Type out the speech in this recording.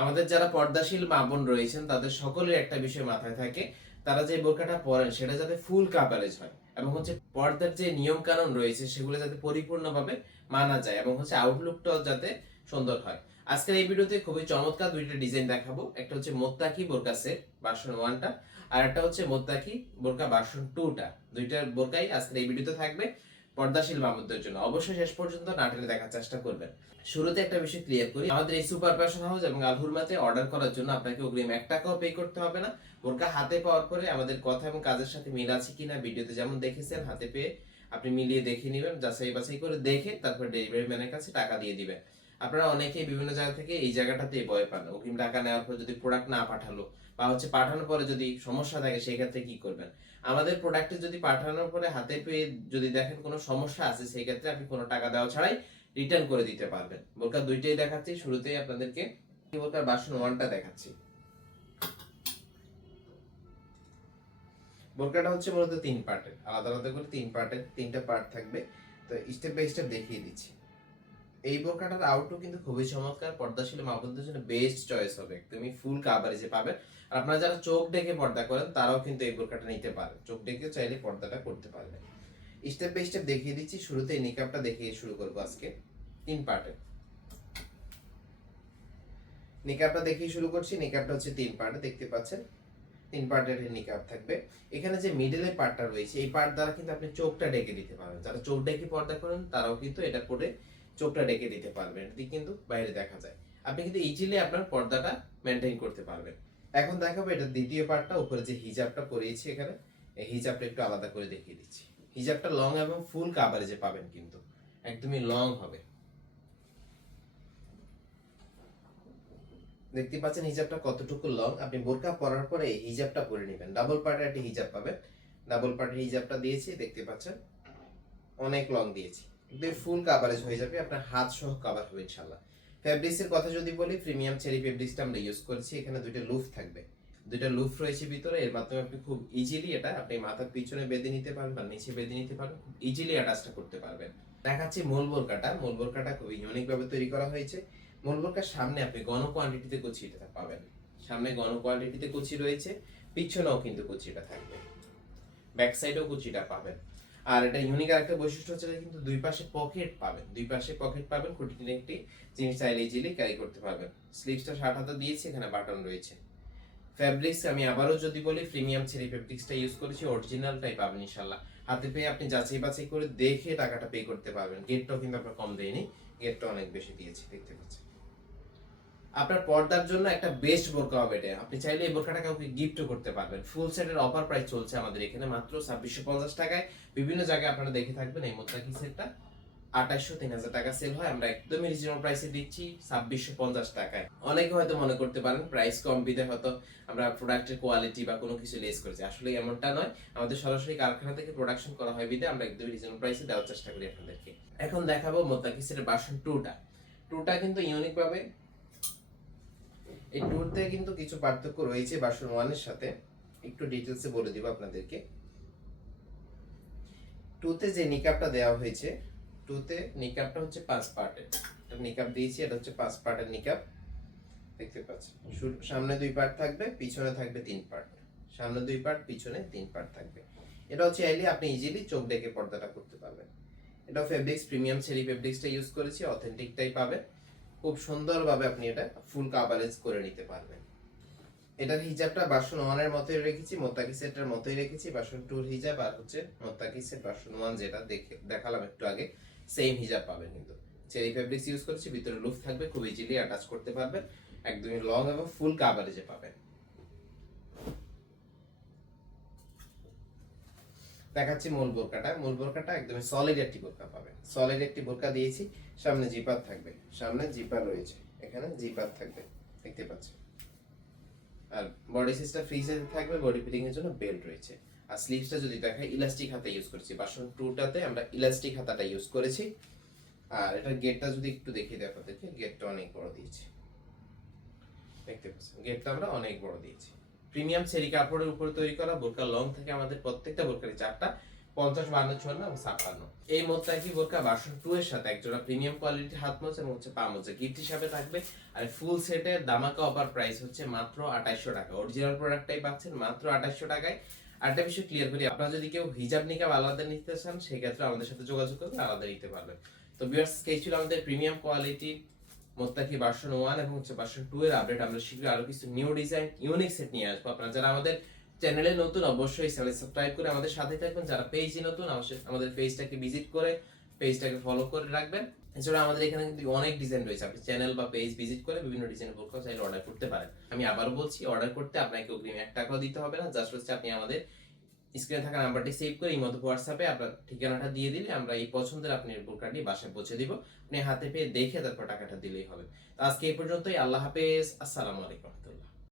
আমাদের যারা পর্দাশীল মা বোন রয়েছেন, তাদের সকলের একটা বিষয় মাথায় থাকে। তারা যে বোরকাটা পরেন, সেটা যাতে ফুল কাভারেজ হয় এবং হচ্ছে পর্দার যে নিয়ম কানুন রয়েছে, সেগুলো যাতে পরিপূর্ণভাবে মানা যায় এবং হচ্ছে আউটলুকটাও যাতে সুন্দর হয়। আজকের এই ভিডিওতে খুবই চমৎকার দুইটা ডিজাইন দেখাবো। একটা হচ্ছে মোত্তাকি বোরকা সেট ভার্সন ওয়ানটা আর একটা হচ্ছে মোত্তাকি বোরকা ভার্সন টুটা দুইটা বোরকাই আজকের এই ভিডিওতে থাকবে। পর্দাশীল মামুদদের জন্য। অবশ্যই শেষ পর্যন্ত নাটকে দেখার চেষ্টা করবেন। শুরুতে একটা বিষয় ক্লিয়ার করি। আমাদের এই সুপার ফ্যাশন হাউস এবং আলহুরমাতে অর্ডার করার জন্য আপনাকে অগ্রিম এক টাকাও পে করতে হবে না। বোরকা হাতে পাওয়ার পরে আমাদের কথা এবং কাজের সাথে মিল আছে কিনা ভিডিওতে যেমন দেখেছেন, হাতে পেয়ে আপনি মিলিয়ে দেখে নেবেন যাচাই বাছাই করে দেখে তারপর ডেলিভারি ম্যানের কাছে টাকা দিয়ে দিবেন। আপনারা অনেকেই বিভিন্ন জায়গা থেকে এই জায়গাটাতে ভয় পান। অগ্রিম টাকা নেওয়ার পর যদি প্রোডাক্ট না পাঠালো বা হচ্ছে পাঠানোর পরে যদি সমস্যা থাকে সেই ক্ষেত্রে কি করবেন? আমাদের প্রোডাক্টে যদি পাঠানোর পরে হাতে পেয়ে যদি দেখেন কোনো সমস্যা আছে সেই ক্ষেত্রে আপনি কোনো টাকা দেওয়া ছাড়াই রিটার্ন করে দিতে পারবেন। বোরকা দুইটাই দেখাচ্ছি, শুরুতেই আপনাদেরকে বোরকার বাসন ওয়ানটা দেখাচ্ছি। বোরকাটা হচ্ছে মূলত তিন পার্টের, আলাদা আলাদা করে তিন পার্টের, তিনটা পার্ট থাকবে। তো স্টেপ বাই স্টেপ দেখিয়ে দিচ্ছি। এই বোরকাটার আউটও কিন্তু খুবই চমৎকার, পর্দাশীল মাপদের জন্য বেস্ট চয়েস হবে। তুমি ফুল কাভারেজে পাবেন আর আপনারা যারা চোখ ডেকে পর্দা করেন, তারাও কিন্তু এই বোরকাটা নিতে পারেন চোখ ডেকে চাইলে পর্দাটা করতে পারবেন স্টেপ বাই স্টেপ দেখিয়ে দিচ্ছি, শুরুতে এই নিকাপটা দেখিয়ে শুরু করব আজকে। তিন পার্টে নিকাপটা দেখিয়ে শুরু করছি। নিকাপটা হচ্ছে তিন পার্টে দেখতে পাচ্ছেন? তিন পার্টের নিকাপ থাকবে। এখানে যে মিডলের পার্টটা রয়েছে, এই পার্ট দ্বারা কিন্তু আপনি চোখটা ডেকে দিতে পারবেন যারা চোখ ডেকে পর্দা করেন, তারাও কিন্তু এটা পরে চোখটা ডেকে দিতে পারবেন এটি কিন্তু বাইরে দেখা যায়। আপনি কিন্তু ইজিলি আপনার পর্দাটা মেনটেন করতে পারবেন। এখন দেখাবো এটা দ্বিতীয় পার্টটা উপরে যে হিজাবটা পরিয়েছি এখানে, এই হিজাবটা একটু আলাদা করে দেখিয়ে দিচ্ছি। হিজাবটা লং এবং ফুল কাভারেজে পাবেন কিন্তু, একদমই লং হবে। দেখতে পাচ্ছেন হিজাবটা কতটুকু লং আপনি বোরকা পরার পরে এই হিজাবটা পরে নেবেন। ডাবল পার্টের একটা হিজাব পাবেন। ডাবল পার্টের হিজাবটা দিয়েছি, দেখতে পাচ্ছেন, অনেক লং দিয়েছি। একদম। ফুল কাভারেজ হয়ে যাবে, আপনার হাত সহ কাভার হবে ইনশাল্লাহ ফ্যাব্রিক্সের কথা যদি বলি প্রিমিয়াম চেরি ফ্যাব্রিক্সটা আমরা ইউজ করছি, এখানে দুইটা লুফ থাকবে। দুইটা লুফ রয়েছে ভিতরে, এর মাধ্যমে আপনি খুব ইজিলি এটা, আপনি মাথার পিছনে বেঁধে নিতে পারবেন বা নিচে বেঁধে নিতে পারবেন খুব ইজিলি অ্যাটাচটা করতে পারবেন। দেখাচ্ছি মূল বোরকাটা মূল বোরকাটা খুব ইউনিক ভাবে তৈরি করা হয়েছে। মূল বোরকার সামনে আপনি গণ কোয়ান্টিটিতে কুচিটা পাবেন। সামনে গণ কোয়ান্টিটিতে কুচি রয়েছে, পিছনেও কিন্তু কুচিটা থাকবে। ব্যাক সাইডেও কুচিটা পাবেন। আর এটা ইউনিক আরেকটা বৈশিষ্ট্য হচ্ছে কিন্তু দুই পাশে পকেট পাবেন। দুই পাশে পকেট পাবেন খুঁটিতে একটি জিনিস চাইলে ইজিলি ক্যারি করতে পারবেন। স্লিভসটা ষাট হাতা দিয়েছি, এখানে বাটন রয়েছে। ফ্যাব্রিক্স আমি আবারও যদি বলি প্রিমিয়াম ছেড়ে ফ্যাব্রিক্সটা ইউজ করেছি অরিজিনালটাই পাবেন ইনশাল্লাহ হাতে পেয়ে আপনি যাচাই বাছাই করে দেখে টাকাটা পে করতে পারবেন। গেটটাও কিন্তু আমরা কম দেয়নি গেটটা অনেক বেশি দিয়েছি, দেখতে পাচ্ছেন। আপনার পর্দার জন্য একটা বেস্ট বোরকা হবে এটা। আপনি চাইলে এই বোরকাটা কাউকে গিফটও করতে পারবেন। ফুল সেটের অফার প্রাইস চলছে আমাদের এখানে মাত্র ছাব্বিশশো পঞ্চাশ টাকায়। বিভিন্ন জায়গায় আপনারা দেখে থাকবেন এই মোত্তাকি সেটটা। আঠাশশো তিন হাজার টাকা সেল হয়। আমরা একদমই রিজনেবল প্রাইসে দিচ্ছি ছাব্বিশশো পঞ্চাশ টাকায়। অনেকে হয়তো মনে করতে পারেন প্রাইস কম বিদে হয়তো আমরা প্রোডাক্টের কোয়ালিটি বা কোনো কিছু লেস করেছি। আসলে এমনটা নয়। আমাদের সরাসরি কারখানা থেকে প্রোডাকশন করা হয় বিদে আমরা একদমই রিজনেবল প্রাইসে দেওয়ার চেষ্টা করি আপনাদেরকে। এখন দেখাবো মোত্তাকি সেটের বাসন টুটা টুটা কিন্তু ইউনিক ভাবে এই টুরতে কিন্তু কিছু পার্থক্য রয়েছে বাসন ওয়ানের সাথে। একটু ডিটেলসে বলে দিব আপনাদেরকে। টুতে যে নিকাপটা দেওয়া হয়েছে টুতে নিকাপটা হচ্ছে পাঁচ পার্টের একটা নিকাপ দিয়েছি, এটা হচ্ছে পাঁচ পার্টের নিকাপ দেখতে পাচ্ছেন? সামনে দুই পার্ট থাকবে, পিছনে থাকবে তিন পার্ট সামনে দুই পার্ট পিছনে তিন পার্ট থাকবে। এটা হচ্ছে চাইলে আপনি ইজিলি চোখ ডেকে পর্দাটা করতে পারবেন। এটা ফেব্রিক্স প্রিমিয়াম চেরি ফেব্রিক্সটা ইউজ করেছি অথেন্টিকটাই পাবেন। খুব সুন্দরভাবে আপনি এটা ফুল কাভারেজ করে নিতে পারবেন। এটার হিজাবটা বাসন ওয়ানের মতোই রেখেছি, মোত্তাকি সেটের মতোই রেখেছি বাসন টুর হিজাব আর হচ্ছে মোত্তাকি সেট বাসন ওয়ান যেটা দেখে দেখালাম একটু আগে সেম হিজাব পাবেন কিন্তু। চেরি ফেব্রিক্স ইউজ করেছি, ভিতরে লুফ থাকবে, খুব ইজিলি অ্যাটাচ করতে পারবেন। একদমই লং এবং ফুল কাভারেজে পাবেন। দেখাচ্ছি মূল বোরকাটা। মূল বোরকাটা একদমই সলিড একটি বোরকা পাবেন। সলিড একটি বোরকা দিয়েছি, সামনে জিপার থাকবে। সামনে জিপার রয়েছে, এখানে জিপার থাকবে, দেখতে পাচ্ছেন। আর বডি সিস্টেম ফ্রি সাইজে থাকবে বডি ফিটিং এর জন্য বেল্ট রয়েছে। আর স্লিভসটা যদি দেখাই ইলাস্টিক হাতা ইউজ করেছি। বাসন টুটাতে আমরা ইলাস্টিক হাতাটা ইউজ করেছি। আর এটা গেটটা যদি একটু দেখিয়ে দেয় আপনাদেরকে গেটটা অনেক বড় দিয়েছি। দেখতে পাচ্ছেন গেটটা আমরা অনেক বড় দিয়েছি। প্রিমিয়াম সেরি কাপড়ের উপরে তৈরি করা, বোরকা লং থেকে আমাদের প্রত্যেকটা বোরকারই, চারটা, পঞ্চাশ বান্ন চুয়ান্ন এবং ছাপ্পান্ন। এই মোত্তাকি বোরকা বাসন টু এর সাথে একজোড়া প্রিমিয়াম কোয়ালিটির হাত মোজা এবং হচ্ছে পা মোজা গিফট হিসাবে থাকবে। আর ফুল সেটের দামাকা অফার প্রাইস হচ্ছে মাত্র আঠাইশশো টাকা। অরিজিনাল প্রোডাক্টটাই পাচ্ছেন মাত্র আঠাইশশো টাকায়। আরেকটা বিষয় ক্লিয়ার করি, আপনারা যদি কেউ হিজাব নিকাব আলাদা নিতে চান, সেক্ষেত্রে আমাদের সাথে যোগাযোগ করলে আলাদা নিতে পারবেন। তো বিয়ার্স কে ছিল আমাদের প্রিমিয়াম কোয়ালিটি মোত্তাকি ভার্সন ওয়ান এবং হচ্ছে ভার্সন টু এর আপডেট আমরা শীঘ্রই আরও কিছু নিউ ডিজাইন ইউনিক সেট নিয়ে আসব। আপনারা যারা আমাদের চ্যানেলে নতুন, অবশ্যই চ্যানেল সাবস্ক্রাইব করে আমাদের সাথে থাকবেন। যারা পেজে নতুন অবশ্যই আমাদের পেজটাকে ভিজিট করে পেজটাকে ফলো করে রাখবেন। এছাড়া আমাদের এখানে কিন্তু অনেক ডিজাইন রয়েছে। আপনি চ্যানেল বা পেজ ভিজিট করে বিভিন্ন ডিজাইনের বোরকা চাইলে অর্ডার করতে পারেন। আমি আবারও বলছি অর্ডার করতে আপনাকে অগ্রিম এক টাকাও দিতে হবে না। জাস্ট হচ্ছে আপনি আমাদের স্ক্রিনে থাকা নাম্বারটি সেভ করে এই মতো হোয়াটসঅ্যাপে আপনার ঠিকানাটা দিয়ে দিলে আমরা এই পছন্দের আপনি বোরকাটি বাসায় পৌঁছে দিব। আপনি হাতে পেয়ে দেখে তারপর টাকাটা দিলেই হবে। তো আজকে এই পর্যন্তই। আল্লাহ হাফেজ। আসসালামু আলাইকুম রহমতুল্লাহ।